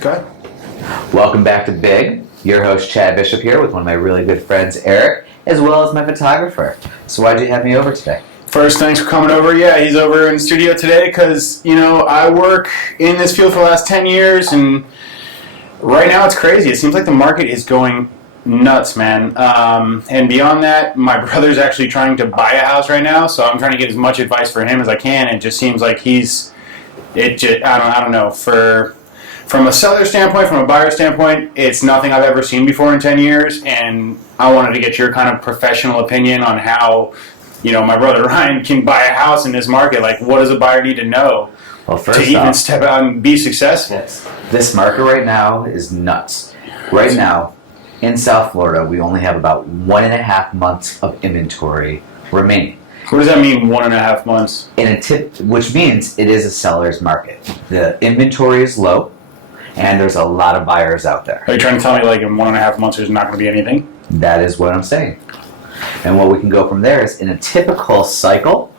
Go ahead. Welcome back to Big. Your host Chad Bishop here with one of my really good friends, Eric, as well as my photographer. So why'd you have me over today? First, thanks for coming over. Yeah, he's over in the studio today because, I work in this field for the last 10 years, and right now it's crazy. It seems like the market is going nuts, man. And beyond that, my brother's actually trying to buy a house right now, so I'm trying to get as much advice for him as I can. It just seems like I don't know, from a seller standpoint, from a buyer standpoint, it's nothing I've ever seen before in 10 years, and I wanted to get your kind of professional opinion on how, my brother Ryan can buy a house in this market. Like, what does a buyer need to know to even step out and be successful? Yes. This market right now is nuts. Right now, in South Florida, we only have about 1.5 months of inventory remaining. What does that mean, 1.5 months? Which means it is a seller's market. The inventory is low, and there's a lot of buyers out there. Are you trying to tell me, like, in 1.5 months there's not going to be anything? That is what I'm saying. And what we can go from there is, in a typical cycle,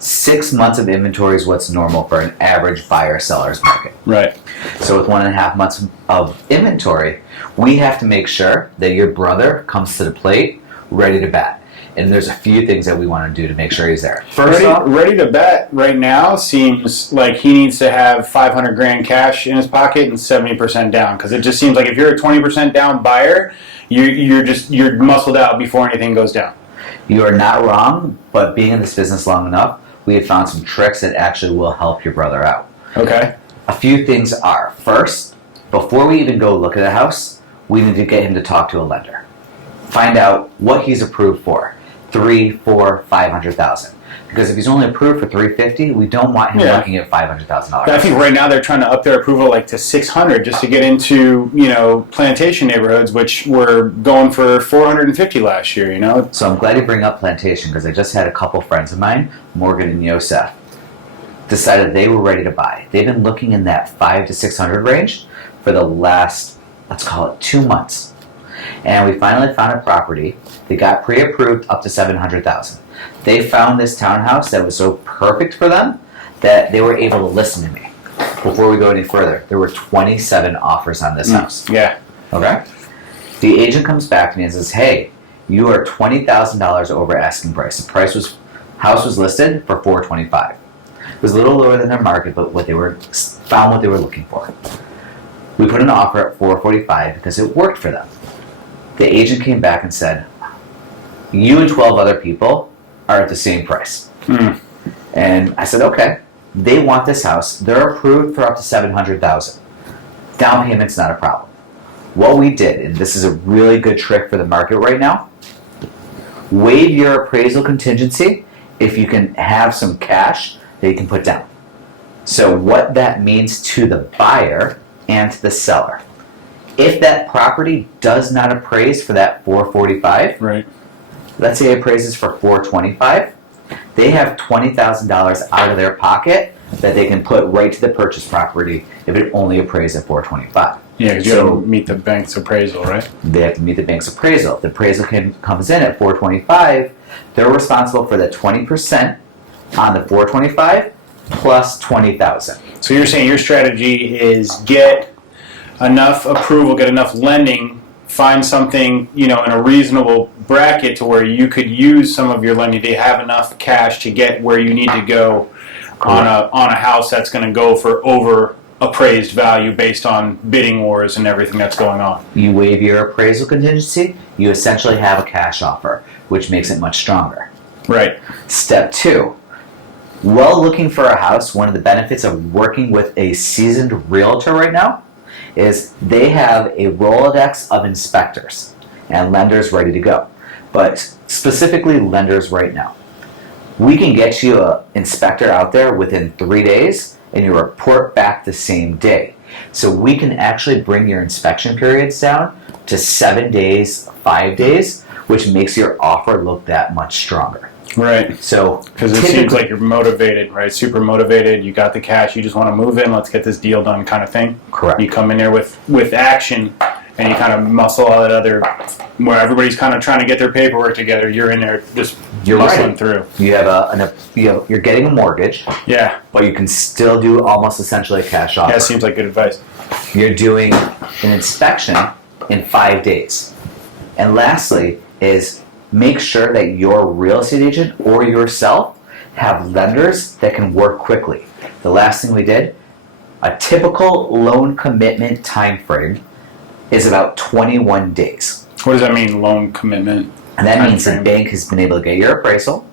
6 months of inventory is what's normal for an average buyer-seller's market. Right. So with 1.5 months of inventory, we have to make sure that your brother comes to the plate ready to bat. And there's a few things that we want to do to make sure he's there. First off, ready to bet right now seems like he needs to have $500,000 cash in his pocket and 70% down, because it just seems like if you're a 20% down buyer, you're muscled out before anything goes down. You are not wrong, but being in this business long enough, we have found some tricks that actually will help your brother out. Okay. A few things are, first, before we even go look at a house, we need to get him to talk to a lender. Find out what he's approved for. 3, 4, 500,000. Because if he's only approved for 350, we don't want him looking at $500,000. I think right now they're trying to up their approval like to 600 just to get into plantation neighborhoods, which were going for 450 last year. So I'm glad you bring up plantation, because I just had a couple friends of mine, Morgan and Yosef, decided they were ready to buy. They've been looking in that 500 to 600 range for the last, let's call it, 2 months. And we finally found a property. They got pre-approved up to $700,000. They found this townhouse that was so perfect for them that they were able to listen to me. Before we go any further, there were 27 offers on this house. Yeah. Okay? The agent comes back to me and says, hey, you are $20,000 over asking price. The house was listed for $425,000. It was a little lower than their market, but found what they were looking for. We put an offer at $445,000 because it worked for them. The agent came back and said, you and 12 other people are at the same price. And I said, okay. They want this house. They're approved for up to $700,000. Down payment's not a problem. What we did, and this is a really good trick for the market right now, waive your appraisal contingency if you can have some cash that you can put down. So what that means to the buyer and to the seller. If that property does not appraise for that $445,000, right. Let's say it appraises for $425,000, they have $20,000 out of their pocket that they can put right to the purchase property if it only appraised at $425,000. Yeah, because you have to meet the bank's appraisal, right? They have to meet the bank's appraisal. If the appraisal comes in at $425,000, they're responsible for the 20% on the $425,000 plus $20,000. So you're saying your strategy is get enough approval, get enough lending, find something, in a reasonable bracket to where you could use some of your lending to have enough cash to get where you need to go on a house that's going to go for over appraised value based on bidding wars and everything that's going on. You waive your appraisal contingency, you essentially have a cash offer, which makes it much stronger. Right. Step 2. While looking for a house, one of the benefits of working with a seasoned realtor right now is they have a Rolodex of inspectors and lenders ready to go. But specifically lenders right now. We can get you an inspector out there within 3 days and you report back the same day. So we can actually bring your inspection periods down to 7 days, 5 days, which makes your offer look that much stronger. Right. So because it seems like you're motivated, right? Super motivated. You got the cash. You just want to move in. Let's get this deal done, kind of thing. Correct. You come in there with action, and you kind of muscle all that other, where everybody's kind of trying to get their paperwork together. You're in there just muscling through. You have you're getting a mortgage. Yeah. But you can still do almost essentially a cash offer. Yeah, seems like good advice. You're doing an inspection in 5 days. And lastly is make sure that your real estate agent or yourself have lenders that can work quickly. The last thing we did, a typical loan commitment time frame is about 21 days. What does that mean, loan commitment? And that means the bank has been able to get your appraisal,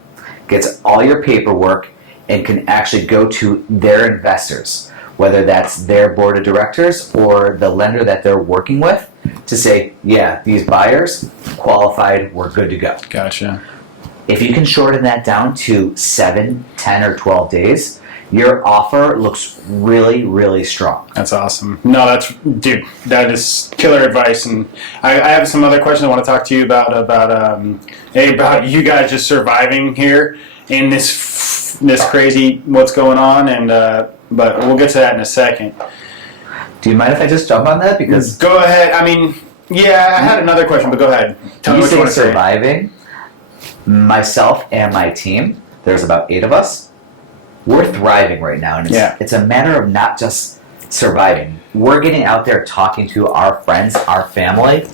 gets all your paperwork, and can actually go to their investors, whether that's their board of directors or the lender that they're working with, to say, yeah, these buyers qualified, we're good to go. Gotcha. If you can shorten that down to 7, 10, or 12 days, your offer looks really, really strong. That's awesome. No, that is killer advice. And I have some other questions I want to talk to you about you guys just surviving here in this crazy what's going on. And but we'll get to that in a second. Do you mind if I just jump on that? Because go ahead. I mean, yeah, I had another question, but go ahead. Tell me what you want to say. Surviving. Myself and my team, there's about 8 of us. We're thriving right now, and it's a matter of not just surviving. We're getting out there talking to our friends, our family,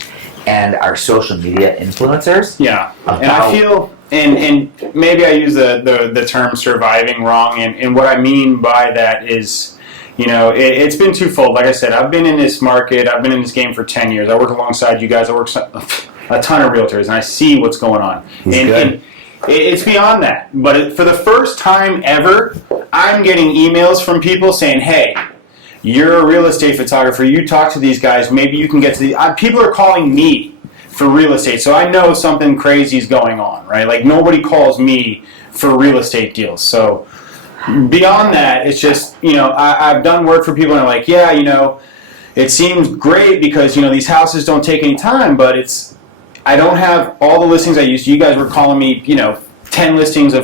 and our social media influencers. Yeah, and I feel, and maybe I use the term surviving wrong, and what I mean by that is, it's been twofold. Like I said, I've been in this market, I've been in this game for 10 years. I work alongside you guys. I work a ton of realtors, and I see what's going on. And it's beyond that. But for the first time ever, I'm getting emails from people saying, hey, you're a real estate photographer. You talk to these guys. Maybe you can get to the... people are calling me for real estate, so I know something crazy is going on, right? Like, nobody calls me for real estate deals. So beyond that, it's just, I've done work for people, and I'm like, yeah, it seems great because, these houses don't take any time, but I don't have all the listings I used to. You guys were calling me, 10 listings a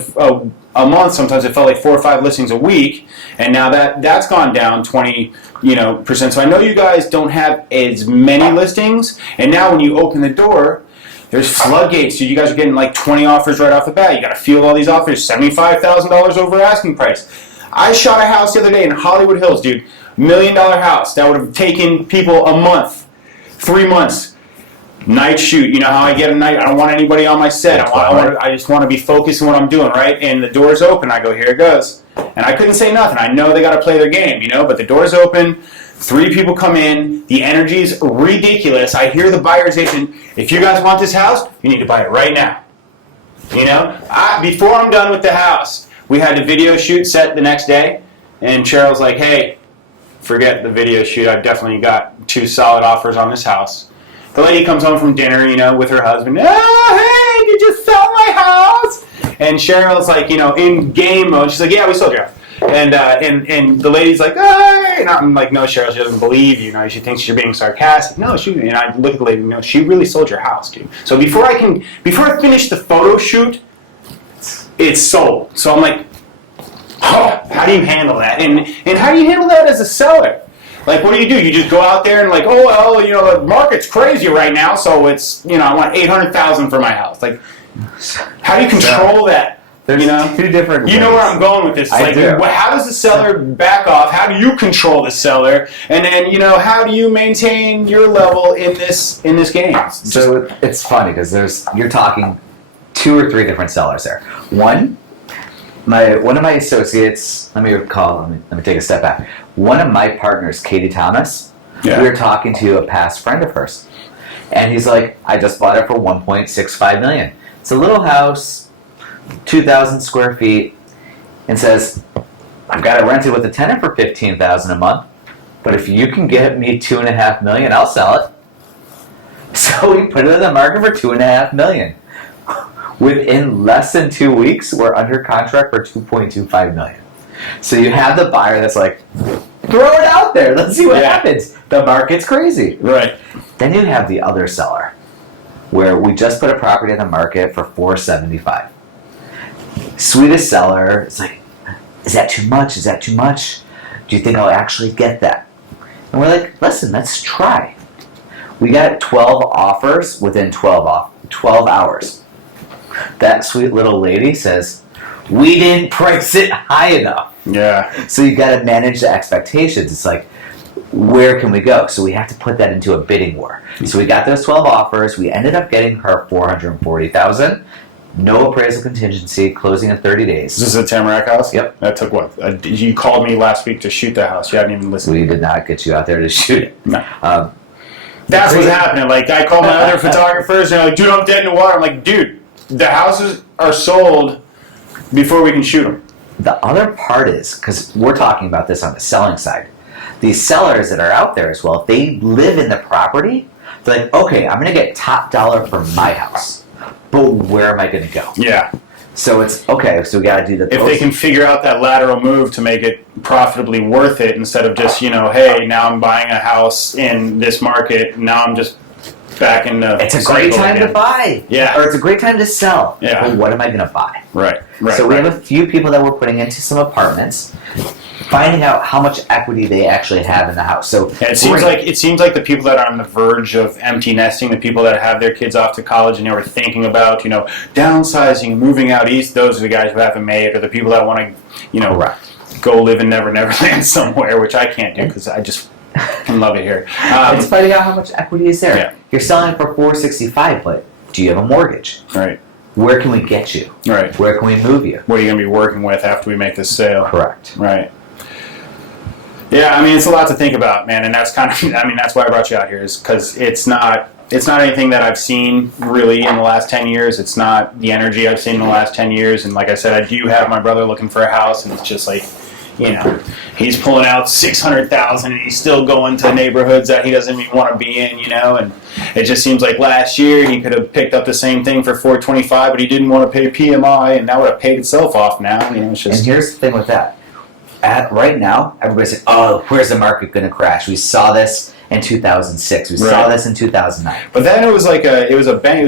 month. Sometimes it felt like 4 or 5 listings a week, and now that's gone down 20%. So I know you guys don't have as many listings, and now when you open the door, there's floodgates, dude. You guys are getting like 20 offers right off the bat. You got to field all these offers, $75,000 over asking price. I shot a house the other day in Hollywood Hills, dude. $1 million house that would have taken people a month, 3 months. Night shoot, you know how I get a night. I don't want anybody on my set. I just want to be focused on what I'm doing, right? And the door's open. I go, here it goes. And I couldn't say nothing. I know they got to play their game, but the door's open. 3 people come in. The energy's ridiculous. I hear the buyer's agent, if you guys want this house, you need to buy it right now. Before I'm done with the house, we had a video shoot set the next day, and Cheryl's like, hey, forget the video shoot. I've definitely got 2 solid offers on this house. The lady comes home from dinner, with her husband. Oh, hey, did you sell my house? And Cheryl's like, in game mode. She's like, yeah, we sold your house. And the lady's like, hey. And I'm like, no, Cheryl, she doesn't believe you. She thinks you're being sarcastic. No, and I look at the lady, no, she really sold your house, dude. So before I finish the photo shoot, it's sold. So I'm like, oh, how do you handle that? And how do you handle that as a seller? Like, what do? You just go out there and like, oh, well, the market's crazy right now, so it's, I want $800,000 for my house. Like, how do you control that? There's 2 different ways. You know where I'm going with this. I do. How does the seller back off? How do you control the seller? And then, how do you maintain your level in this game? So it's funny because you're talking 2 or 3 different sellers there. One of my associates, let me take a step back. One of my partners, Katie Thomas, we were talking to a past friend of hers. And he's like, I just bought it for $1.65 million. It's a little house, 2,000 square feet, and says, I've got it rented with a tenant for $15,000 a month, but if you can get me $2.5 million, I'll sell it. So we put it in the market for $2.5 million. Within less than 2 weeks, we're under contract for $2.25 million. So you have the buyer that's like, throw it out there. Let's see what happens. The market's crazy. Right. Then you have the other seller, where we just put a property on the market for $475. Sweetest seller. It's like, is that too much? Is that too much? Do you think I'll actually get that? And we're like, listen, let's try. We got 12 offers within 12 hours. That sweet little lady says, we didn't price it high enough. Yeah. So you got to manage the expectations. It's like, where can we go? So we have to put that into a bidding war. So we got those 12 offers. We ended up getting her $440,000. No appraisal contingency, closing in 30 days. Is this a Tamarack house? Yep. That took what? You called me last week to shoot the house. You hadn't even listened. We did not get you out there to shoot it. No. That's what's happening. Like, I called my other photographers, and they're like, dude, I'm dead in the water. I'm like, dude, the houses are sold before we can shoot them. The other part is, because we're talking about this on the selling side, these sellers that are out there as well, if they live in the property, they're like, okay, I'm going to get top dollar for my house, but where am I going to go? Yeah. So it's, okay, so we got to do the... If they can figure out that lateral move to make it profitably worth it, instead of just, hey, now I'm buying a house in this market, now I'm just back in the... It's a great time to buy. Yeah. Or it's a great time to sell. Yeah. Well, what am I going to buy? Right. So we have a few people that we're putting into some apartments, finding out how much equity they actually have in the house. So it seems like the people that are on the verge of empty nesting, the people that have their kids off to college and they were thinking about, downsizing, moving out east, those are the guys who haven't made, or the people that want to, Correct. go live in Never Land somewhere, which I can't do because I just can love it here. It's finding out how much equity is there. Yeah. You're selling it for $465, but do you have a mortgage? Right. Where can we get you? Right. Where can we move you? What are you going to be working with after we make this sale? Correct. Right. Yeah, it's a lot to think about, man, and that's that's why I brought you out here, is because it's not anything that I've seen really in the last 10 years. It's not the energy I've seen in the last 10 years, and like I said, I do have my brother looking for a house, and it's just like, he's pulling out $600,000 and he's still going to neighborhoods that he doesn't even want to be in, and it just seems like last year he could have picked up the same thing for $425, but he didn't want to pay PMI, and that would have paid itself off now. It's just... And here's the thing with that. Right now, everybody's saying, oh, where's the market going to crash? We saw this in 2006. We saw this in 2009. But then it was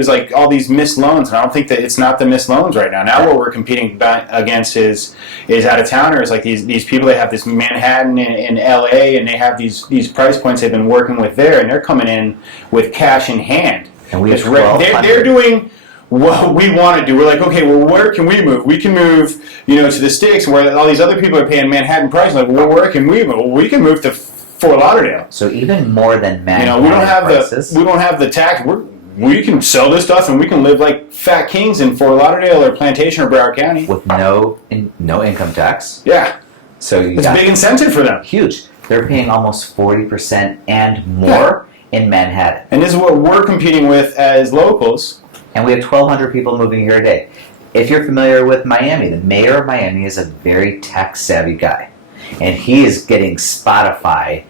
like all these missed loans, and I don't think that it's not the missed loans right now. Now what we're competing against is out of towners, like these people that have this Manhattan and LA, and they have these price points they've been working with there, and they're coming in with cash in hand. And we have they're doing what we want to do. We're like, okay, well, where can we move? We can move, to the sticks where all these other people are paying Manhattan prices. Like, well, where can we move? Well, we can move to Fort Lauderdale. So even more than Manhattan we don't have prices. We don't have the tax. We can sell this stuff and we can live like fat kings in Fort Lauderdale or Plantation or Broward County with no income tax. Yeah. So it's a big incentive for them. Huge. They're paying almost 40% and more in Manhattan. And this is what we're competing with as locals. And we have 1,200 people moving here a day. If you're familiar with Miami, the mayor of Miami is a very tech-savvy guy. And he is getting Spotify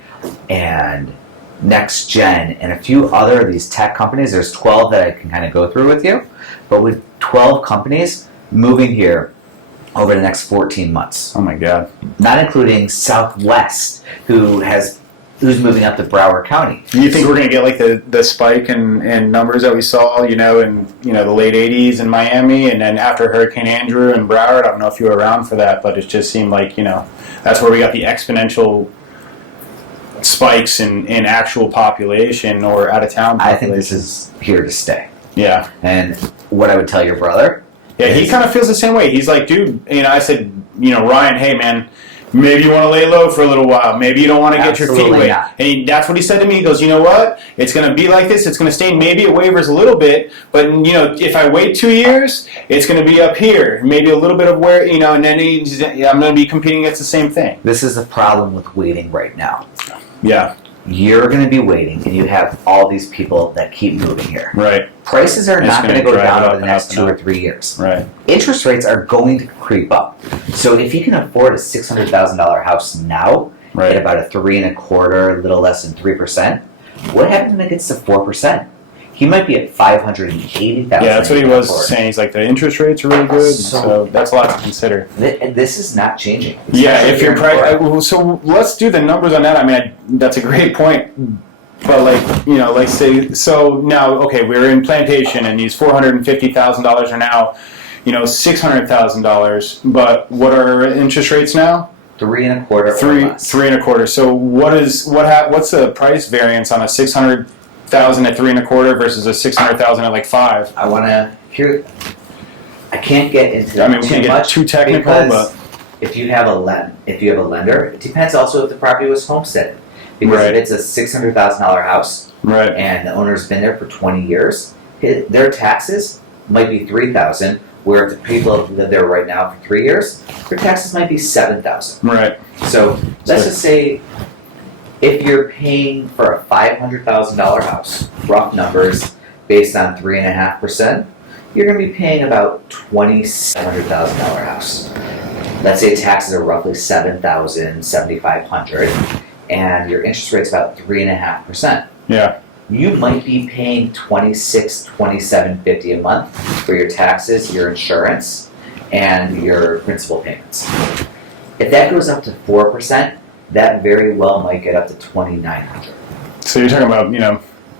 and Next Gen and a few other of these tech companies. There's 12 that I can kind of go through with you. But with 12 companies moving here over the next 14 months. Oh my God. Not including Southwest, who's moving up to Broward County. Do you think we're going to get like the spike in numbers that we saw, in the late 80s in Miami, and then after Hurricane Andrew and Broward? I don't know if you were around for that, but it just seemed like, that's where we got the exponential spikes in actual population or out-of-town population. I think this is here to stay. Yeah. And what I would tell your brother... Yeah, he kind of feels the same way. He's like, dude, I said, Ryan, hey, man, maybe you want to lay low for a little while. Maybe you don't want to get your feet wet. And that's what he said to me. He goes, you know what? It's going to be like this. It's going to stay. Maybe it wavers a little bit. But, if I wait 2 years, it's going to be up here. Maybe a little bit of where, and then I'm going to be competing against the same thing. This is the problem with waiting right now. Yeah. You're going to be waiting, and you have all these people that keep moving here. Right. Prices are not going to go down over the next 2 or 3 years. Right. Interest rates are going to creep up. So if you can afford a $600,000 house now at about a 3.25%, a little less than 3%, what happens when it gets to 4%? He might be at $580,000. Yeah, that's what he was saying. He's like, the interest rates are really good, so that's a lot to consider. And this is not changing. Yeah, if you're so let's do the numbers on that. I mean, that's a great point. But say, so now, okay, we're in Plantation, and these $450,000 are now, $600,000. But what are interest rates now? 3.25%. 3.25%. So what's the price variance on a $600,000 at 3.25% versus a $600,000 at like 5%? I want to hear. I can't get into that. I mean, we can't get too technical, but if you have a lender, it depends also if the property was homesteaded. Because Right. if it's a $600,000 house Right. and the owner's been there for 20 years, their taxes might be $3,000, where if the people that live there right now for 3 years, their taxes might be $7,000. Right. So let's just say if you're paying for a $500,000 house, rough numbers, based on 3.5%, you're going to be paying about $2,700,000 house. Let's say taxes are roughly $7,000, $7,500, and your interest rate's about 3.5%. Yeah. You might be paying $26,000, $27,50 a month for your taxes, your insurance, and your principal payments. If that goes up to 4%, that very well might get up to $2,900. So you're talking about,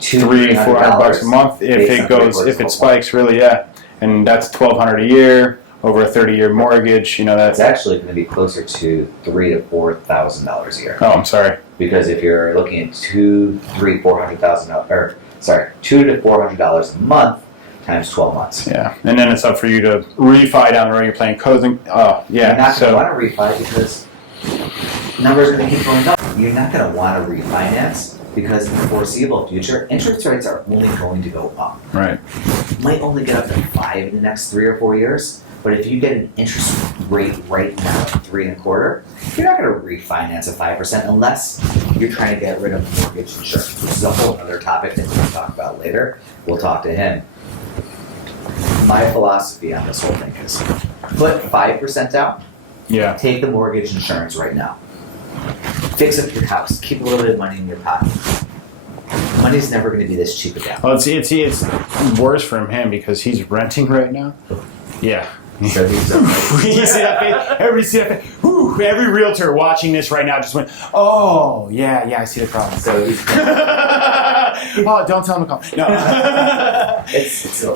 $300-400 a month if it spikes really, yeah. And that's $1,200 a year over a 30-year mortgage. That's actually going to be closer to $3,000 to $4,000 a year. Oh, I'm sorry. Because if you're looking at $200 to $400 a month times 12 months. Yeah, and then it's up for you to refi down the road. You're playing closing. Oh, yeah. You're not going to want to refi because numbers are going to keep going up. You're not going to want to refinance because in the foreseeable future, interest rates are only going to go up. Right. It might only get up to 5 in the next 3 or 4 years, but if you get an interest rate right now at 3.25, you're not going to refinance at 5% unless you're trying to get rid of mortgage insurance, which is a whole other topic that we'll talk about later. We'll talk to him. My philosophy on this whole thing is put 5% down. Yeah. Take the mortgage insurance right now. Fix up your house. Keep a little bit of money in your pocket. Money's never going to be this cheap again. Well, it's worse for him because he's renting right now. Yeah. So he's You see that face? Everybody see that face? Whew, every realtor watching this right now just went, oh, yeah, I see the problem. So he's oh, don't tell him to come. No.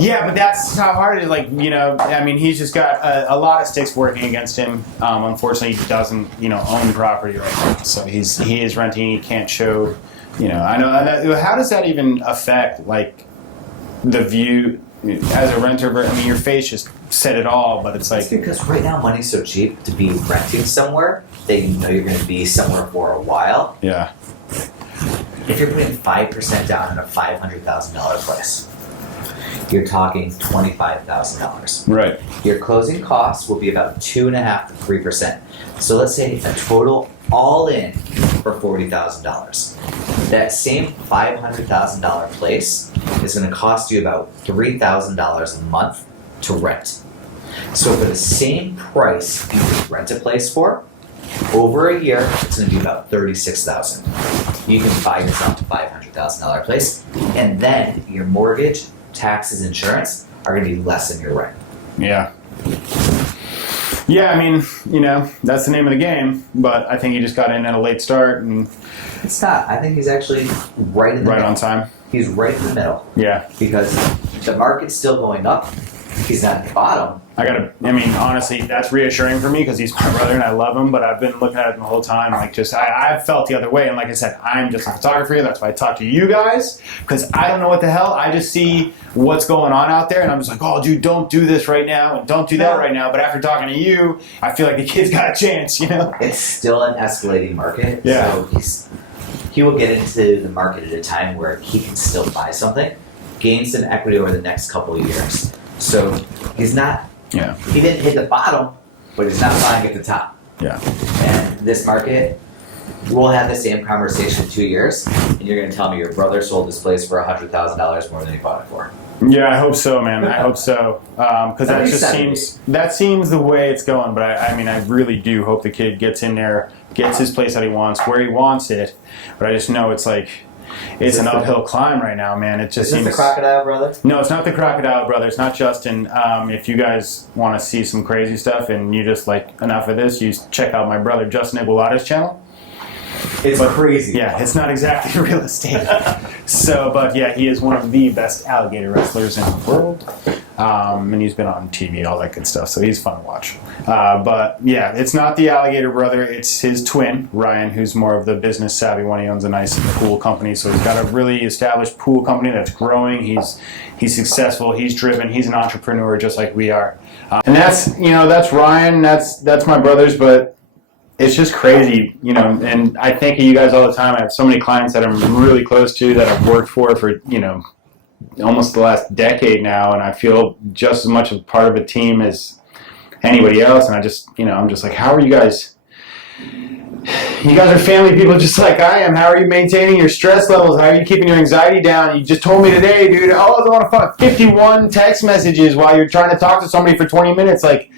Yeah, but that's how hard it is. He's just got a lot of sticks working against him. Unfortunately, he doesn't, own property right now. So he is renting. He can't show, I know. How does that even affect, the view as a renter? Your face just said it all, but it's like... It's because right now money's so cheap to be renting somewhere that you're going to be somewhere for a while. Yeah. If you're putting 5% down in a $500,000 place, you're talking $25,000. Right. Your closing costs will be about 2.5% to 3%. So let's say a total all in for $40,000. That same $500,000 place is going to cost you about $3,000 a month to rent. So for the same price you could rent a place for, over a year, it's going to be about $36,000. You can buy yourself a $500,000 place, and then your mortgage, taxes, insurance are going to be less than your rent. Yeah. Yeah, that's the name of the game, but I think he just got in at a late start and... It's not. I think he's actually right in the middle. Right on time. He's right in the middle. Yeah. Because the market's still going up. He's not at the bottom. Honestly, that's reassuring for me because he's my brother and I love him, but I've been looking at him the whole time. I've felt the other way. And like I said, I'm just a photographer. That's why I talk to you guys because I don't know what the hell. I just see what's going on out there and I'm just like, oh, dude, don't do this right now and don't do that right now. But after talking to you, I feel like the kid's got a chance, It's still an escalating market. Yeah. So he will get into the market at a time where he can still buy something, gain some equity over the next couple of years. So he's not... Yeah. He didn't hit the bottom, but he's not buying at the top. Yeah. And this market, we'll have the same conversation in 2 years, and you're going to tell me your brother sold this place for $100,000 more than he bought it for. Yeah, I hope so, man. I hope so. Because that seems the way it's going. But I really do hope the kid gets in there, gets his place that he wants, where he wants it. But I just know it's an uphill climb right now, man. It just seems... Is this the Crocodile Brother? No, it's not the Crocodile Brother. It's not Justin. If you guys want to see some crazy stuff and you just like enough of this, you check out my brother Justin Igualada's channel. It's crazy. Yeah, it's not exactly real estate. But he is one of the best alligator wrestlers in the world. And he's been on TV, all that good stuff. So he's fun to watch. It's not the alligator brother. It's his twin, Ryan, who's more of the business savvy one. He owns a nice pool company. So he's got a really established pool company that's growing. He's successful. He's driven. He's an entrepreneur just like we are. And that's Ryan. That's my brother's. But it's just crazy, you know, and I think of you guys all the time. I have so many clients that I'm really close to that I've worked for, you know, almost the last decade now, and I feel just as much a part of a team as anybody else. And I just, you know, I'm just like, how are you guys? You guys are family people just like I am. How are you maintaining your stress levels? How are you keeping your anxiety down? You just told me today, dude, oh, I want to fuck 51 text messages while you're trying to talk to somebody for 20 minutes. Like,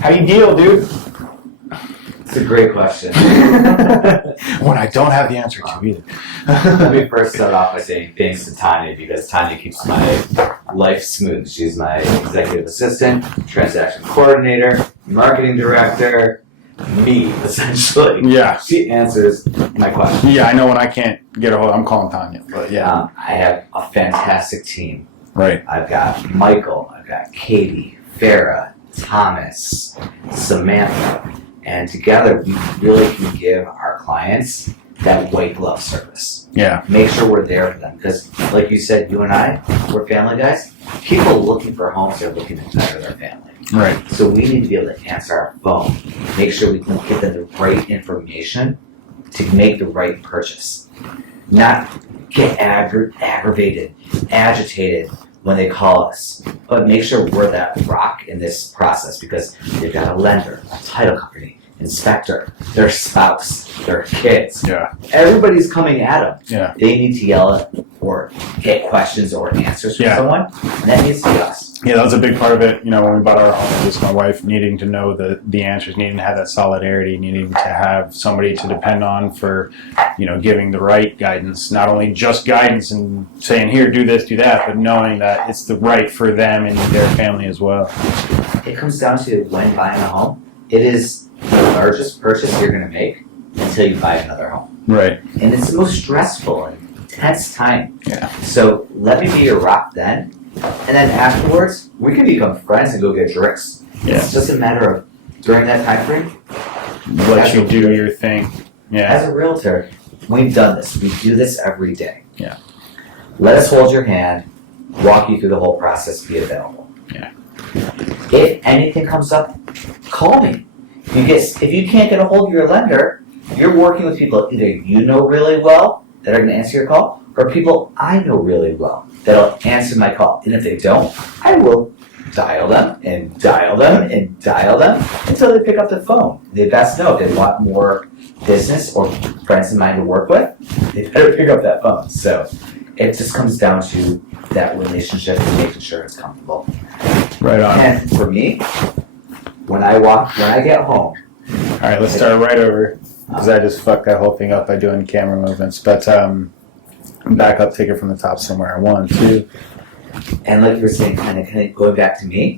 how do you deal, dude? It's a great question. One I don't have the answer to either. Let me first start off by saying thanks to Tanya, because Tanya keeps my life smooth. She's my executive assistant, transaction coordinator, marketing director, me, essentially. Yeah. She answers my questions. Yeah, I know when I can't get a hold, I'm calling Tanya. But yeah. I have a fantastic team. Right. I've got Michael, I've got Katie, Farah, Thomas, Samantha, and together we really can give our clients that white glove service. Yeah. Make sure we're there for them, because like you said, you and I, we're family guys. People looking for homes, they're looking to better their family. Right. So we need to be able to answer our phone, make sure we can give them the right information to make the right purchase. Not get aggravated, agitated when they call us, but make sure we're that rock in this process, because they've got a lender, a title company, inspector, their spouse, their kids. Yeah. Everybody's coming at them. Yeah. They need to yell at or get questions or answers from Yeah. someone, and that needs to be us. Yeah, that was a big part of it. You know, when we bought our home, just my wife needing to know the answers, needing to have that solidarity, needing to have somebody to depend on for, you know, giving the right guidance. Not only just guidance and saying, here, do this, do that, but knowing that it's the right for them and their family as well. It comes down to when buying a home, it is the largest purchase you're going to make until you buy another home. Right. And it's the most stressful and intense time. Yeah. So let me be your rock then. And then afterwards, we can become friends and go get drinks. Yeah. It's just a matter of, during that time frame, Let you do your thing. Yeah. as a realtor, we've done this. We do this every day. Yeah. Let us hold your hand, walk you through the whole process, be available. Yeah. If anything comes up, call me. If you can't get a hold of your lender, you're working with people either you know really well that are going to answer your call, or people I know really well that'll answer my call. And if they don't, I will dial them and dial them and dial them until they pick up the phone. They best know if they want more business or friends of mine to work with, they better pick up that phone. So it just comes down to that relationship and making sure it's comfortable. Right on. And for me, when I get home. All right, let's start right over, because I just fucked that whole thing up by doing camera movements. But back up, take it from the top somewhere. 1, 2. And like you were saying, kind of going back to me,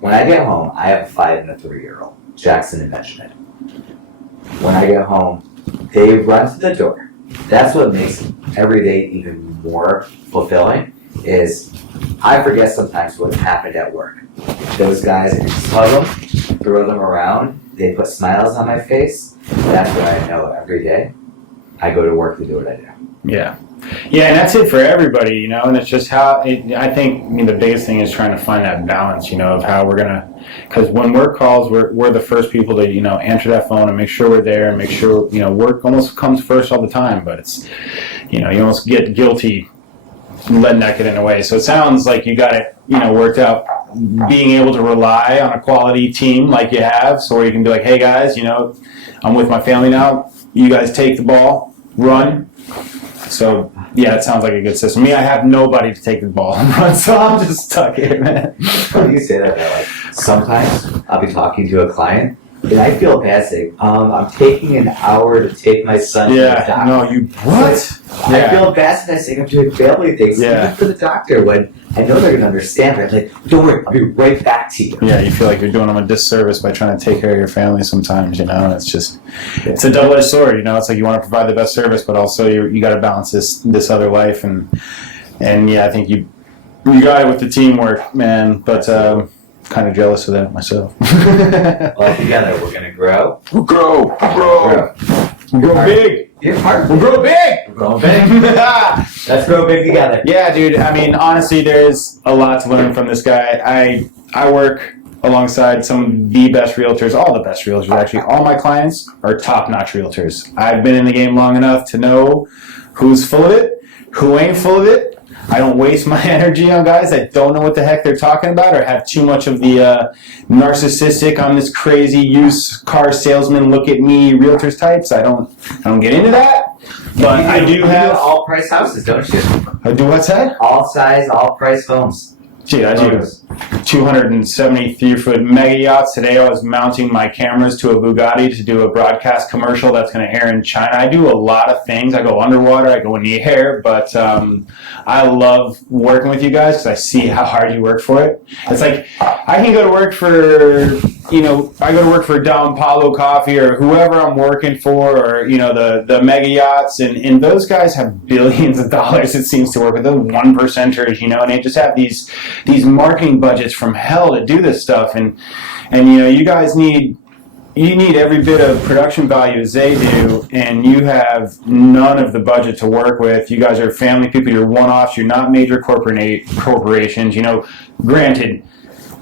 when I get home, I have a 5 and a 3-year-old, Jackson and Benjamin. When I get home, they run to the door. That's what makes every day even more fulfilling, is I forget sometimes what happened at work. Those guys, I just hug them, throw them around, they put smiles on my face. That's what I know every day. I go to work to do what I do. Yeah. Yeah, and that's it for everybody, you know, and it's just how, I think the biggest thing is trying to find that balance, you know, of how we're going to, because when work calls, we're the first people to, you know, answer that phone and make sure we're there and make sure, you know, work almost comes first all the time, but it's, you know, you almost get guilty letting that get in the way. So it sounds like you got it, you know, worked out, being able to rely on a quality team like you have, so where you can be like, hey guys, you know, I'm with my family now, you guys take the ball, run. So yeah, it sounds like a good system. Me, I have nobody to take the ball and run, so I'm just stuck here, man. Funny you say that, though. Like, sometimes I'll be talking to a client and I feel bad saying, I'm taking an hour to take my son to the doctor. No, you what? I feel bad saying I'm doing family things even for the doctor when I know they're going to understand. But I'm like, don't worry, I'll be right back to you. Yeah, you feel like you're doing them a disservice by trying to take care of your family sometimes, you know, and it's just, it's a double-edged sword, you know, it's like you want to provide the best service, but also you got to balance this other life, and yeah, I think you got it with the teamwork, man, but kind of jealous of that myself. Well, together we're going to grow. We'll grow big. You're hard. We'll grow big. We're growing big. Let's grow big together. Yeah, dude. I mean, honestly, there's a lot to learn from this guy. I work alongside some of the best realtors, all the best realtors actually. All my clients are top-notch realtors. I've been in the game long enough to know who's full of it, who ain't full of it. I don't waste my energy on guys that don't know what the heck they're talking about or have too much of the narcissistic, I'm this crazy used car salesman, look at me, realtors types. I don't get into that. But I do have all price houses, don't you? I do what's that? All size, all price homes. Gee, I do 273-foot mega yachts. Today I was mounting my cameras to a Bugatti to do a broadcast commercial that's going to air in China. I do a lot of things. I go underwater, I go in the air, but I love working with you guys because I see how hard you work for it. It's like I can go to work for, I go to work for Don Paulo Coffee or whoever I'm working for, or, the mega yachts, and those guys have billions of dollars, it seems, to work with. The 1%ers, and they just have these marketing budgets from hell to do this stuff, and you guys need every bit of production value as they do, and you have none of the budget to work with. You guys are family people, you're one-offs, you're not major corporations. Granted,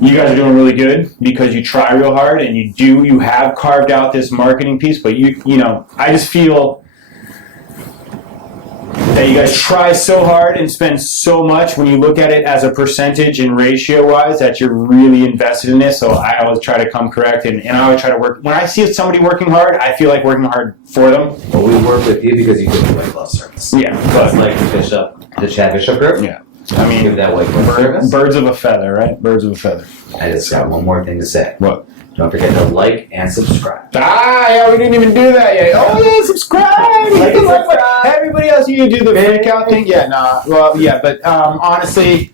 you guys are doing really good because you try real hard and you have carved out this marketing piece, but I just feel that you guys try so hard and spend so much when you look at it as a percentage and ratio wise that you're really invested in this. So I always try to come correct, and I always try to work. When I see somebody working hard, I feel like working hard for them. Well, we work with you because you give the white glove service. Yeah. That's like the Chad Bishop group. Yeah. I mean, give that white glove service. Birds of a feather, right? Birds of a feather. I just got one more thing to say. What? Don't forget to like and subscribe. Yeah, we didn't even do that yet. Oh yeah, subscribe. Everybody else, you do the fake out thing. Yeah, nah. Well, yeah, but honestly,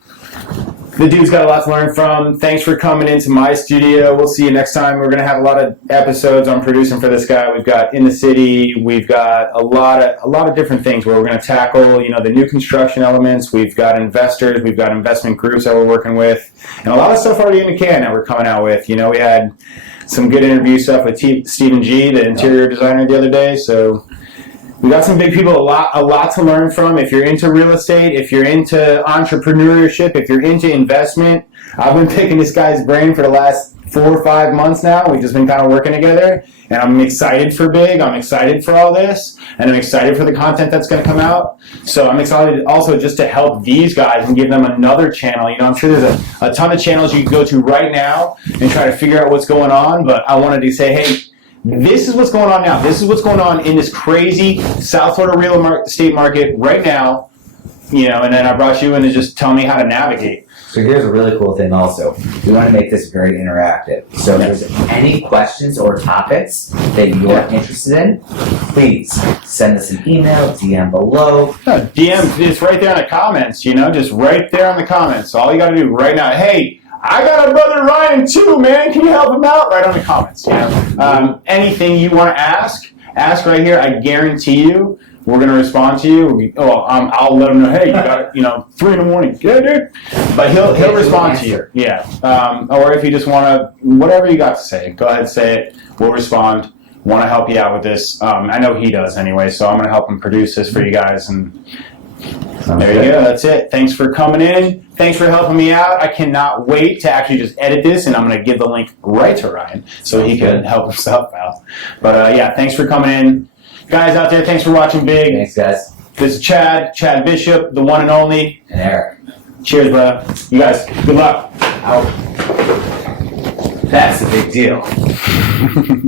the dude's got a lot to learn from. Thanks for coming into my studio. We'll see you next time. We're gonna have a lot of episodes I'm producing for this guy. We've got In the City. We've got a lot of different things where we're gonna tackle, the new construction elements. We've got investors. We've got investment groups that we're working with, and a lot of stuff already in the can that we're coming out with. We had some good interview stuff with Stephen G, the interior designer, the other day. So we got some big people, a lot to learn from. If you're into real estate, if you're into entrepreneurship, if you're into investment, I've been picking this guy's brain for the last 4 or 5 months now. We've just been kind of working together, and I'm excited for Big. I'm excited for all this, and I'm excited for the content that's going to come out. So I'm excited also just to help these guys and give them another channel. I'm sure there's a ton of channels you can go to right now and try to figure out what's going on, but I wanted to say, hey, this is what's going on now. This is what's going on in this crazy South Florida real estate market right now, and then I brought you in to just tell me how to navigate. So here's a really cool thing also. We want to make this very interactive. So if there's any questions or topics that you're interested in, please send us an email, DM below. No, DM, it's right there in the comments, just right there in the comments. So all you got to do right now, hey, I got a brother Ryan too, man. Can you help him out? Right on the comments. Anything you want to ask right here. I guarantee you, we're gonna respond to you. I'll let him know. Hey, you got it. 3 in the morning. Yeah, dude. But he'll respond to you. Yeah. Or if you just want to, whatever you got to say, go ahead, say it. We'll respond. Want to help you out with this? I know he does anyway, so I'm gonna help him produce this for you guys. And there you go. That's it. Thanks for coming in. Thanks for helping me out. I cannot wait to actually just edit this, and I'm going to give the link right to Ryan so he can help himself out. But thanks for coming in. Guys out there, thanks for watching Big. Thanks, guys. This is Chad Bishop, the one and only. And Eric. Cheers, brother. You guys, good luck. Out. That's a big deal.